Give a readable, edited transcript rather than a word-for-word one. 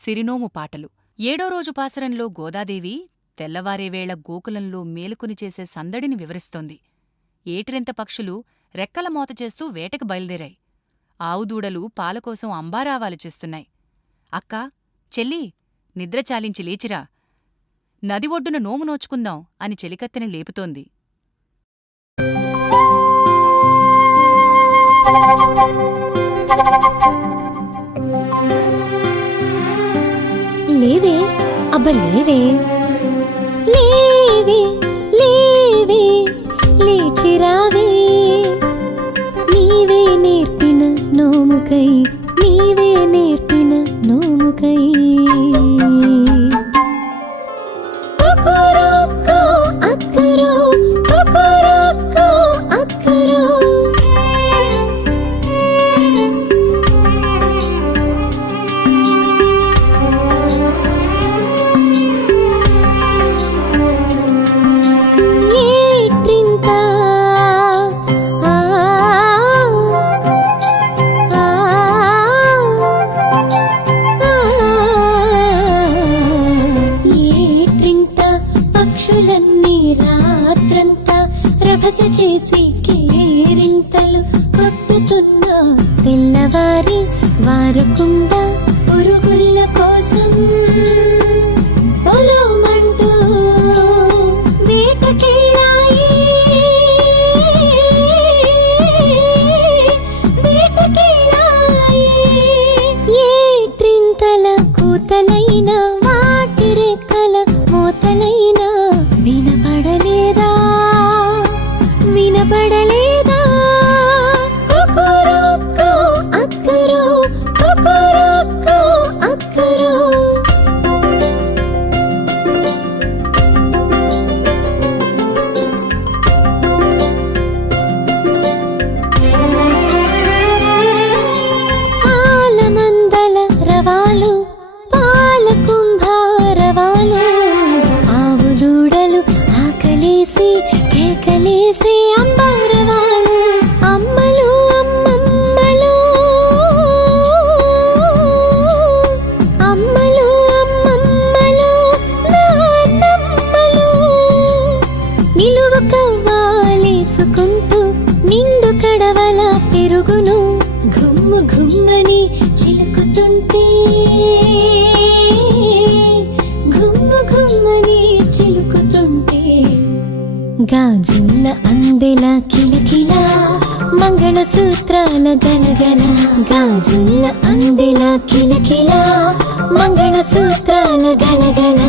సిరినోము పాటలు. 7వ రోజు పాసరంలో గోదాదేవి తెల్లవారేవేళ గోకులంలో మేలుకుని చేసే సందడిని వివరిస్తోంది. ఏటిరెంత పక్షులు రెక్కల మోత చేస్తూ వేటకు బయల్దేరాయి. ఆవుదూడలు పాలకోసం అంబారావాలు చేస్తున్నాయి. అక్కా, చెల్లీ, నిద్ర చాలించి లేచిరా, నది ఒడ్డున నోము నోచుకుందాం అని చెలికత్తెని లేపుతోంది. లేవే, అబ్బ లేవే, లేవే లేవే, లేచిరావే, నీవే నేర్పిన నోముకై, నీవే నేర్పిన నోముకై. కొకొరొక్కో అక్కరో, కొకొరొక్కో అక్కరో, చేసి కేరింతలు కొట్టుతున్నా తెల్లవారి వారుకుండా పురుగుల కోసం పొలమంటూ వేటకెళ్ళాయి, వేటకెళ్ళాయి. ఏట్రింతల కూతలైన వాటి రెక్కల మోతలైనా వినపడలేదా, వినపడలేదా? కొకొరొక్కో అక్కరో, కొకొరొక్కో అక్కరో. పాలమందల రవాలు, పాల కుంభారవాలు, ఆవుదూడలు ఆకలేసి కేకలేసి అంబారవాలు, అమ్మలు అమ్మమ్మలు, అమ్మలు అమ్మమ్మలు, నాన్నమ్మలు, నిలువ కవ్వాలేసుకుంటూ నిండు కడవల పెరుగును గుమ్ము గుమ్మని చిలుకుతుంటే, గుమ్ము గుమ్మని చిలుకుతుంటే, గాజుల్ల అందెల కిలకిల, మంగళసూత్రాల గలగల, గాజుల్ల అందెల కిలకిల, మంగళసూత్రాల గలగల.